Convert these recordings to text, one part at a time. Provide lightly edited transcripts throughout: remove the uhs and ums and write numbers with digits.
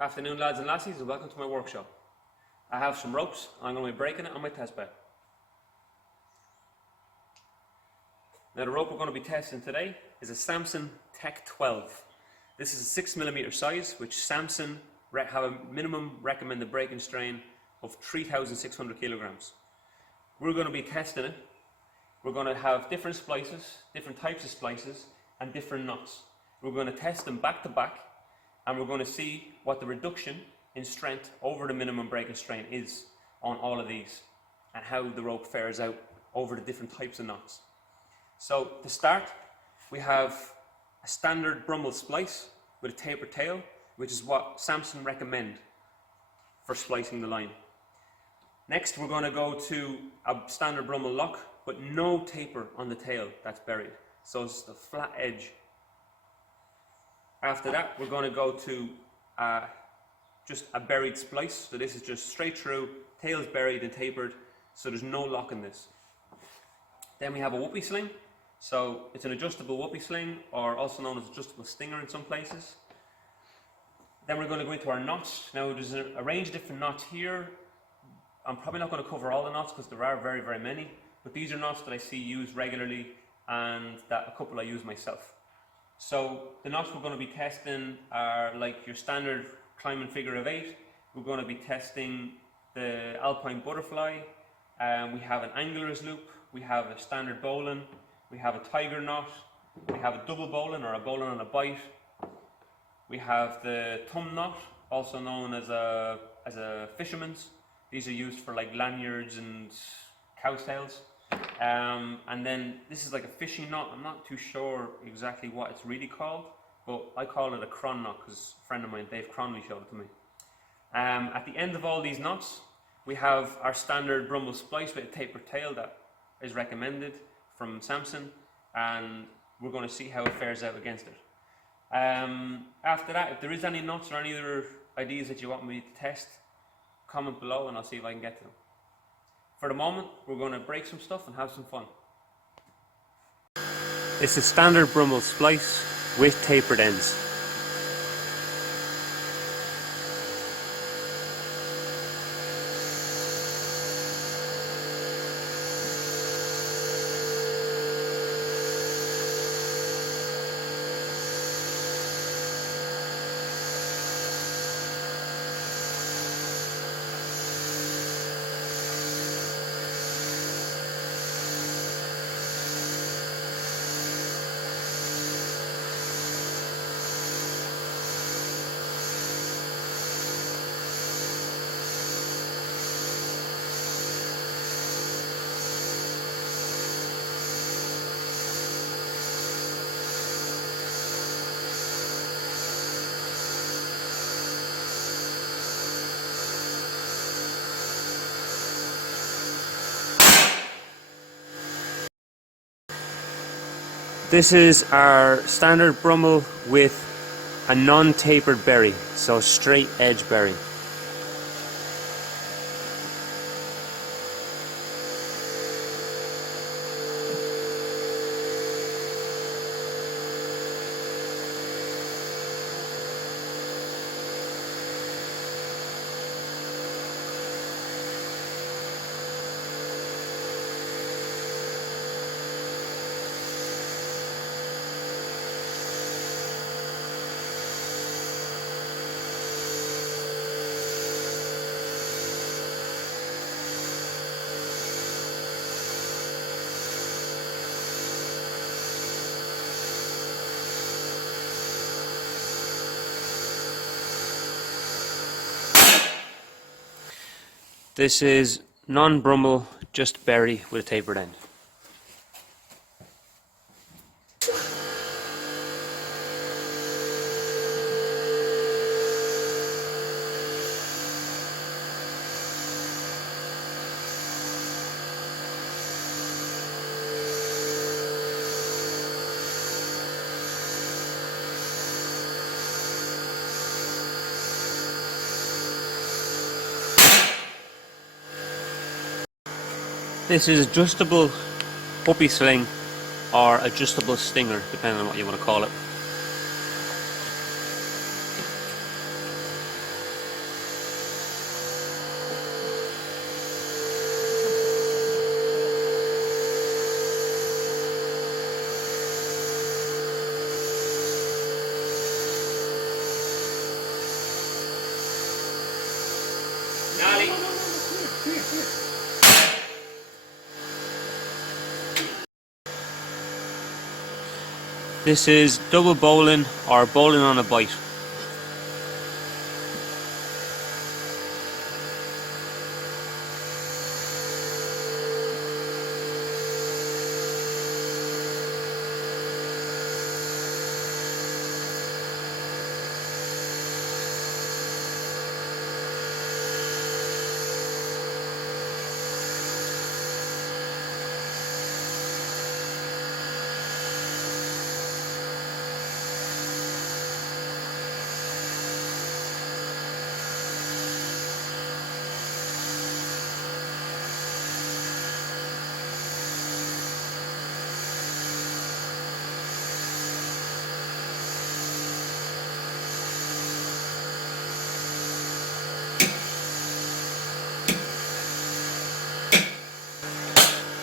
Afternoon lads and lassies, and welcome to my workshop. I have some ropes. I'm going to be breaking it on my test bed. Now the rope we're going to be testing today is a Sampson Tech12. This is a 6mm size, which Sampson have a minimum recommended breaking strain of 3,600 kilograms. We're going to be testing it. We're going to have different splices, different types of splices, and different knots. We're going to test them back to back, and we're going to see what the reduction in strength over the minimum breaking strain is on all of these, and how the rope fares out over the different types of knots. So to start, we have a standard Brummel splice with a tapered tail, which is what Sampson recommend for splicing the line. Next, we're going to go to a standard Brummel lock, but no taper on the tail that's buried. So it's the flat edge. After that, we're going to go to just a buried splice. So this is just straight through, tail's buried and tapered, so there's no lock in this. Then we have a whoopee sling. So it's an adjustable whoopee sling, or also known as adjustable stinger in some places. Then we're going to go into our knots. Now there's a range of different knots here. I'm probably not going to cover all the knots because there are very, very many, but these are knots that I see used regularly and that a couple I use myself. So the knots we're going to be testing are like your standard climbing figure of 8. We're going to be testing the alpine butterfly. We have an angler's loop. We have a standard bowline. We have a tiger knot. We have a double bowline, or a bowline and a bite. We have the thumb knot, also known as a fisherman's. These are used for like lanyards and cow's tails. And then this is like a fishing knot. I'm not too sure exactly what it's really called, but I call it a cron knot because a friend of mine, Dave Cronley, showed it to me. At the end of all these knots, we have our standard Brummel splice with a tapered tail that is recommended from Sampson, and we're going to see how it fares out against it. After that, if there is any knots or any other ideas that you want me to test, comment below and I'll see if I can get to them. For the moment, we're going to break some stuff and have some fun. This is standard Brummel splice with tapered ends. This is our standard Brummel with a non-tapered berry, so straight edge berry. This is non-Brummel, just berry with a tapered end. This is adjustable whoopee sling or adjustable stinger, depending on what you want to call it. Nally. This is double bowling or bowling on a bite.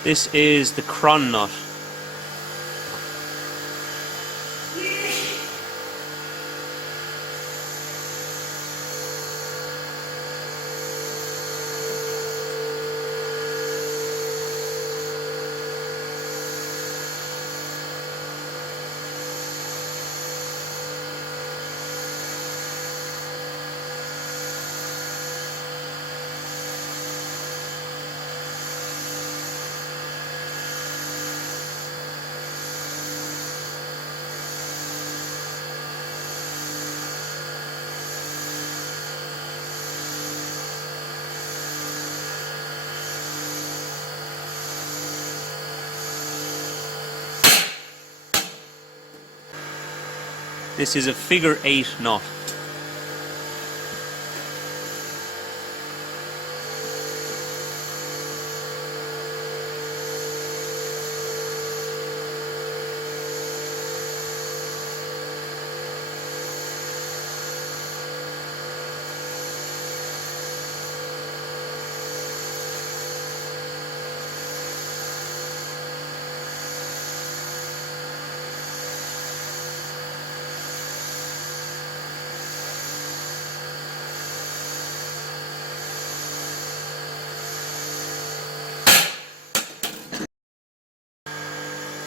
This is the cron nut. This is a figure 8 knot.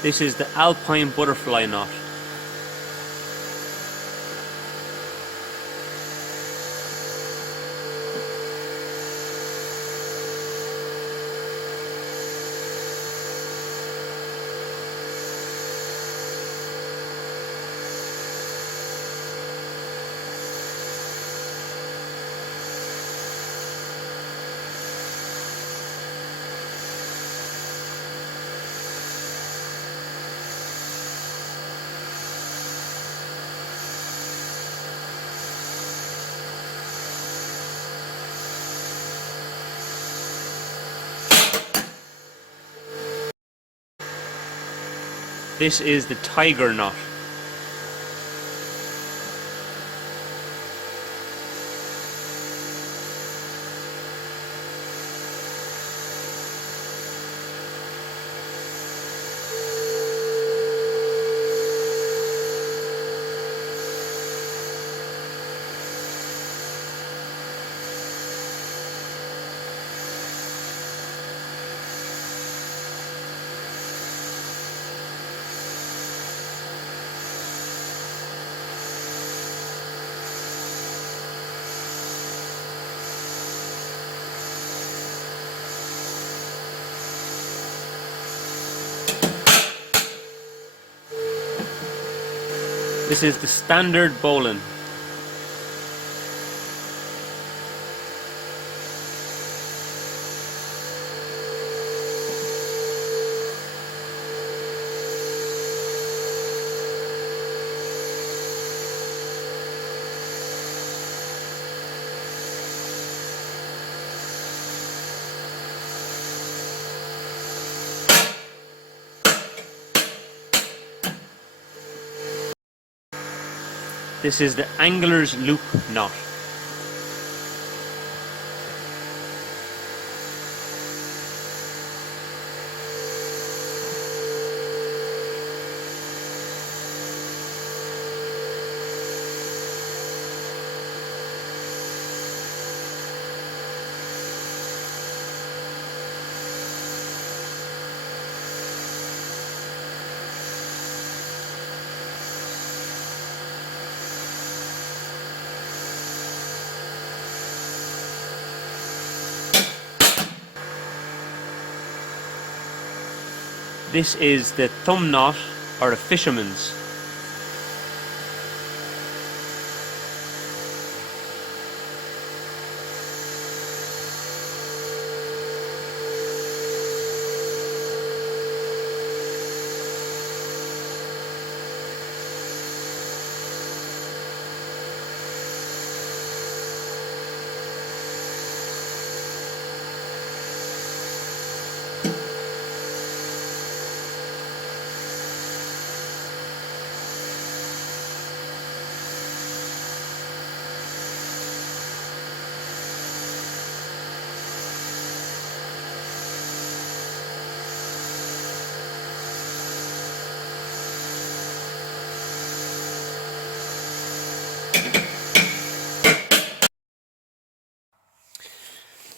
This is the alpine butterfly knot. This is the tiger knot. This is the standard bowline. This is the angler's loop knot. This is the thumb knot, or a fisherman's.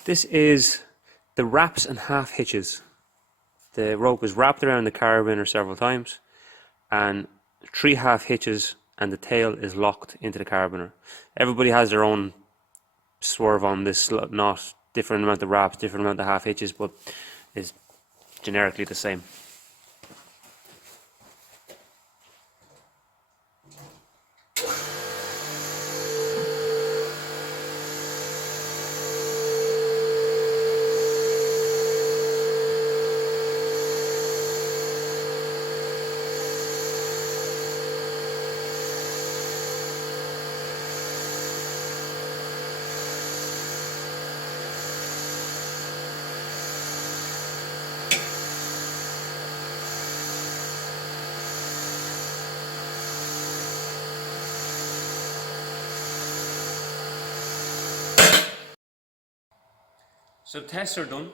This is the wraps and half hitches. The rope is wrapped around the carabiner several times, and 3 half hitches, and the tail is locked into the carabiner. Everybody has their own swerve on this knot, different amount of wraps, different amount of half hitches, but is generically the same. So the tests are done.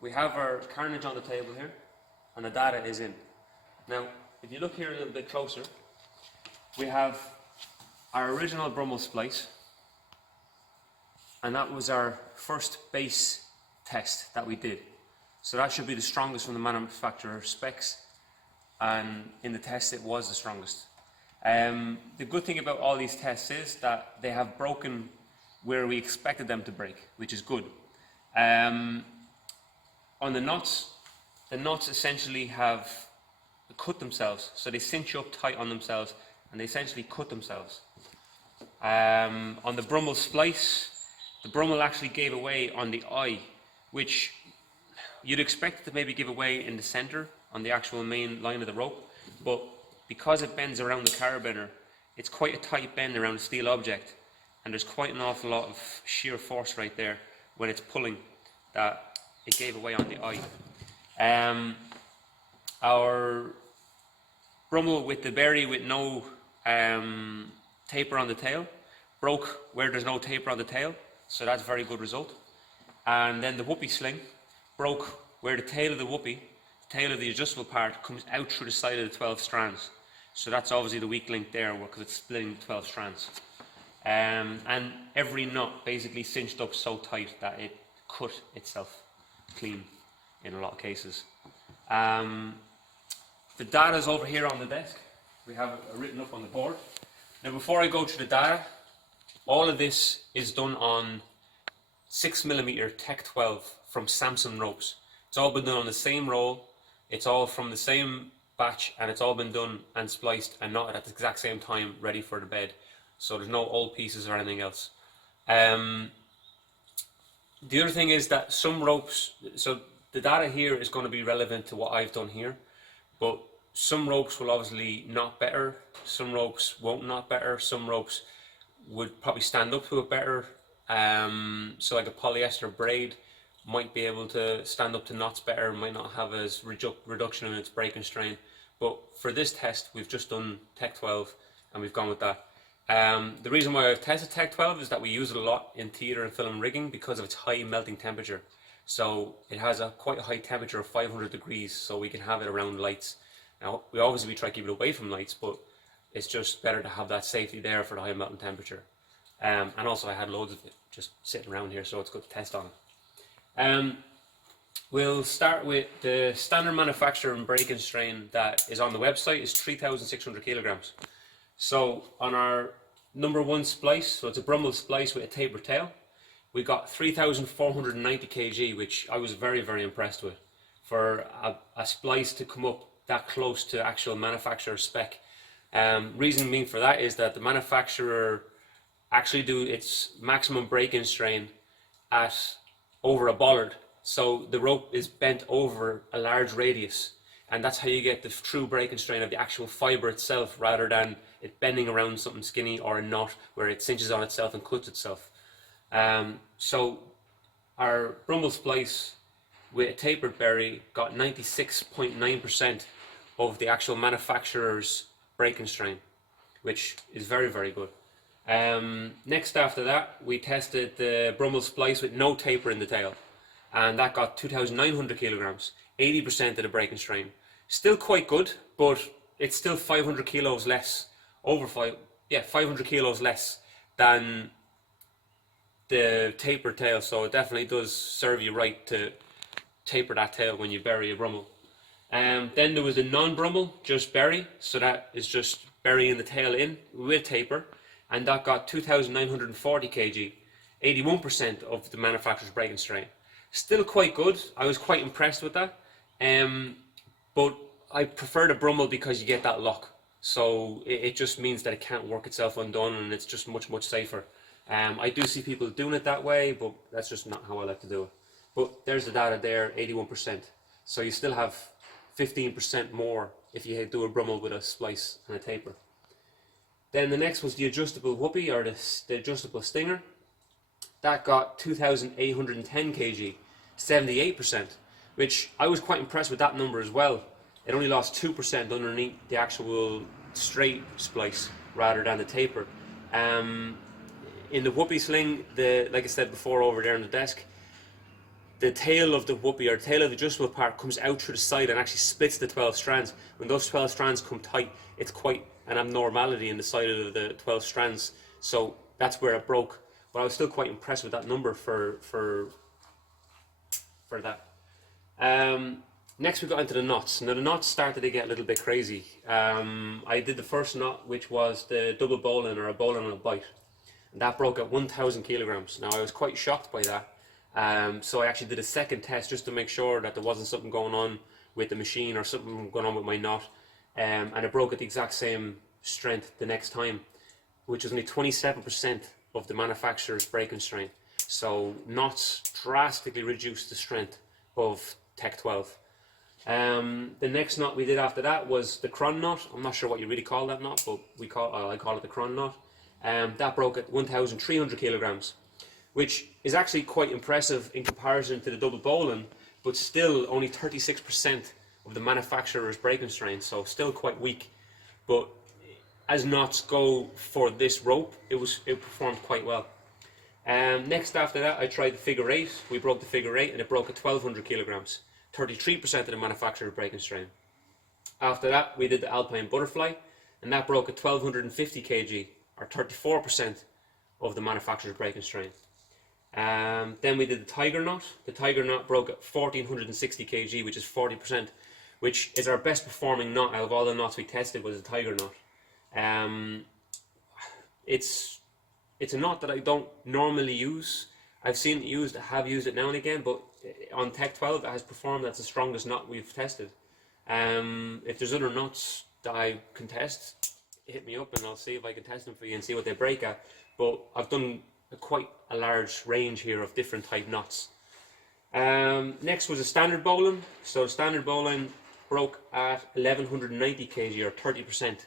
We have our carnage on the table here, and the data is in. Now, if you look here a little bit closer, we have our original Brummel splice, and that was our first base test that we did. So that should be the strongest from the manufacturer's specs, and in the test it was the strongest. The good thing about all these tests is that they have broken where we expected them to break, which is good. On the knots essentially have cut themselves, so they cinch up tight on themselves, and they essentially cut themselves. On the Brummel splice, the Brummel actually gave away on the eye, which you'd expect to maybe give away in the center on the actual main line of the rope, but because it bends around the carabiner, it's quite a tight bend around a steel object, and there's quite an awful lot of shear force right there when it's pulling, that it gave away on the eye. Our Brummel with the berry with no taper on the tail broke where there's no taper on the tail, so that's a very good result. And then the whoopee sling broke where the tail of the whoopee, the tail of the adjustable part, comes out through the side of the 12 strands. So that's obviously the weak link there, because it's splitting the 12 strands. And every nut basically cinched up so tight that it cut itself clean in a lot of cases. The data is over here on the desk. We have it written up on the board. Now, before I go through the data, all of this is done on 6mm Tech12 from Sampson ropes. It's all been done on the same roll, it's all from the same batch, and it's all been done and spliced and knotted at the exact same time, ready for the bed. So there's no old pieces or anything else. The other thing is that some ropes, so the data here is going to be relevant to what I've done here, but some ropes will obviously knot better, some ropes won't knot better, some ropes would probably stand up to it better. So like a polyester braid might be able to stand up to knots better, might not have as reduction in its break and strain. But for this test, we've just done Tech12 and we've gone with that. The reason why I've tested Tech12 is that we use it a lot in theatre and film rigging because of its high melting temperature. So it has a quite a high temperature of 500 degrees, so we can have it around lights. Now, we try to keep it away from lights, but it's just better to have that safety there for the high melting temperature. And also I had loads of it just sitting around here, so it's good to test on. We'll start with the standard manufacturer and break and strain that is on the website is 3,600 kilograms. So on our number 1 splice, so it's a Brummel splice with a tapered tail, we got 3,490 kg, which I was very, very impressed with. for a splice to come up that close to actual manufacturer spec. Reason being for that is that the manufacturer actually do its maximum break-in strain at over a bollard. So the rope is bent over a large radius, and that's how you get the true break-in strain of the actual fiber itself, rather than it bending around something skinny or a knot where it cinches on itself and cuts itself. So our Brummel splice with a tapered berry got 96.9% of the actual manufacturer's break-in strain, which is very, very good. Next after that, we tested the Brummel splice with no taper in the tail, and that got 2,900 kilograms, 80% of the break-in strain. Still quite good, but it's still 500 kilos less, 500 kilos less than the tapered tail, so it definitely does serve you right to taper that tail when you bury a Brummel. Then there was a non-Brummel, just berry, so that is just burying the tail in with taper, and that got 2,940 kg, 81% of the manufacturer's break-in strain. Still quite good. I was quite impressed with that, but I prefer the Brummel because you get that lock, so it just means that it can't work itself undone, and it's just much safer. I do see people doing it that way, but that's just not how I like to do it. But there's the data there, 81%. So you still have 15% more if you do a Brummel with a splice and a taper. Then the next was the adjustable whoopee, or the adjustable stinger. That got 2,810 kg, 78%, which I was quite impressed with that number as well. It only lost 2% underneath the actual straight splice rather than the taper. In the whoopee sling, like I said before over there on the desk, the tail of the whoopee, or tail of the adjustable part, comes out through the side and actually splits the 12 strands. When those 12 strands come tight, it's quite an abnormality in the side of the 12 strands, so that's where it broke. But I was still quite impressed with that number for that. Next we got into the knots. Now the knots started to get a little bit crazy. I did the first knot, which was the double bowline, or a bowline on a bite, and that broke at 1,000 kilograms. Now I was quite shocked by that. So I actually did a second test just to make sure that there wasn't something going on with the machine or something going on with my knot, and it broke at the exact same strength the next time, which was only 27% of the manufacturer's break-in strain. So knots drastically reduced the strength of Tech12. The next knot we did after that was the cron knot. I'm not sure what you really call that knot, but I call it the cron knot. That broke at 1,300 kilograms, which is actually quite impressive in comparison to the double bowline, but still only 36% of the manufacturer's break-in strain, so still quite weak. But as knots go for this rope, it performed quite well. Next after that, I tried the figure 8. We broke the figure 8, and it broke at 1,200 kilograms, 33% of the manufacturer's break-in strain. After that, we did the alpine butterfly, and that broke at 1,250 kg, or 34% of the manufacturer's break-in strain. Then we did the tiger knot. The tiger knot broke at 1,460 kg, which is 40%, which is our best performing knot out of all the knots we tested. Was the tiger knot. It's a knot that I don't normally use. I've seen it used, I have used it now and again, but on Tech12 it has performed. That's the strongest knot we've tested. If there's other knots that I can test, hit me up and I'll see if I can test them for you and see what they break at. But I've done quite a large range here of different type knots. Next was a standard bowline. So standard bowline broke at 1,190 kg, or 30%.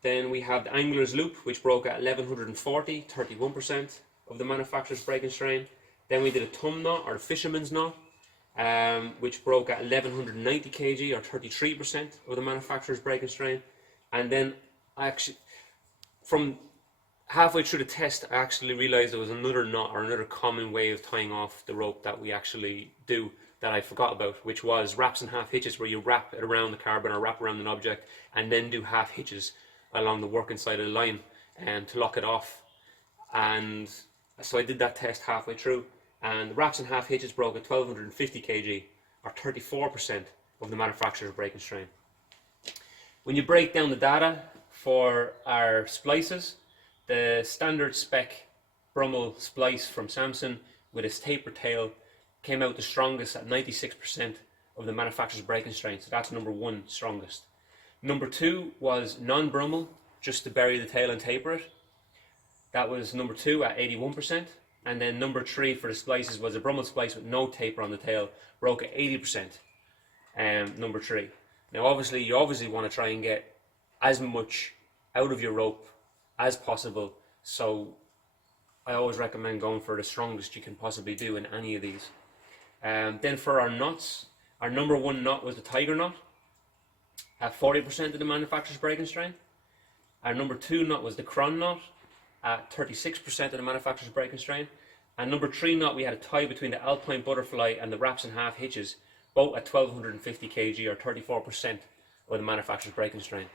Then we have the angler's loop, which broke at 1,140, 31% of the manufacturer's break-in strain. Then we did a thumb knot, or the fisherman's knot, which broke at 1,190 kg, or 33% of the manufacturer's break-in strain. And then I actually, from halfway through the test, I actually realized there was another knot, or another common way of tying off the rope that we actually do that I forgot about, which was wraps and half hitches, where you wrap it around the carbon or wrap around an object and then do half hitches along the working side of the line to lock it off. And so I did that test halfway through, and the wraps and half hitches broke at 1,250 kg, or 34% of the manufacturer's break-in strain. When you break down the data for our splices, the standard spec Brummel splice from Sampson with its taper tail came out the strongest at 96% of the manufacturer's breaking strength. So that's number 1 strongest. Number 2 was non-Brummel, just to bury the tail and taper it. That was number 2 at 81%. And then number 3 for the splices was a Brummel splice with no taper on the tail, broke at 80%. Number 3. Now obviously you want to try and get as much out of your rope as possible, so I always recommend going for the strongest you can possibly do in any of these. Then for our knots, our number 1 knot was the tiger knot at 40% of the manufacturer's breaking strength. Our number 2 knot was the cron knot at 36% of the manufacturer's breaking strength. And number 3 knot, we had a tie between the Alpine Butterfly and the wraps and half hitches, both at 1250 kg or 34% of the manufacturer's breaking strength.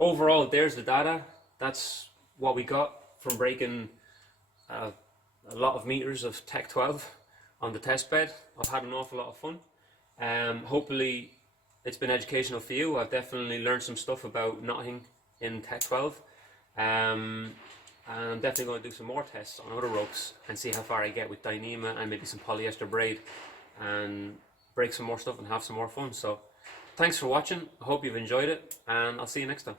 Overall, there's the data. That's what we got from breaking a lot of meters of Tech12 on the test bed. I've had an awful lot of fun. Hopefully it's been educational for you. I've definitely learned some stuff about knotting in Tech12. And I'm definitely going to do some more tests on other ropes and see how far I get with Dyneema and maybe some polyester braid and break some more stuff and have some more fun. So thanks for watching. I hope you've enjoyed it, and I'll see you next time.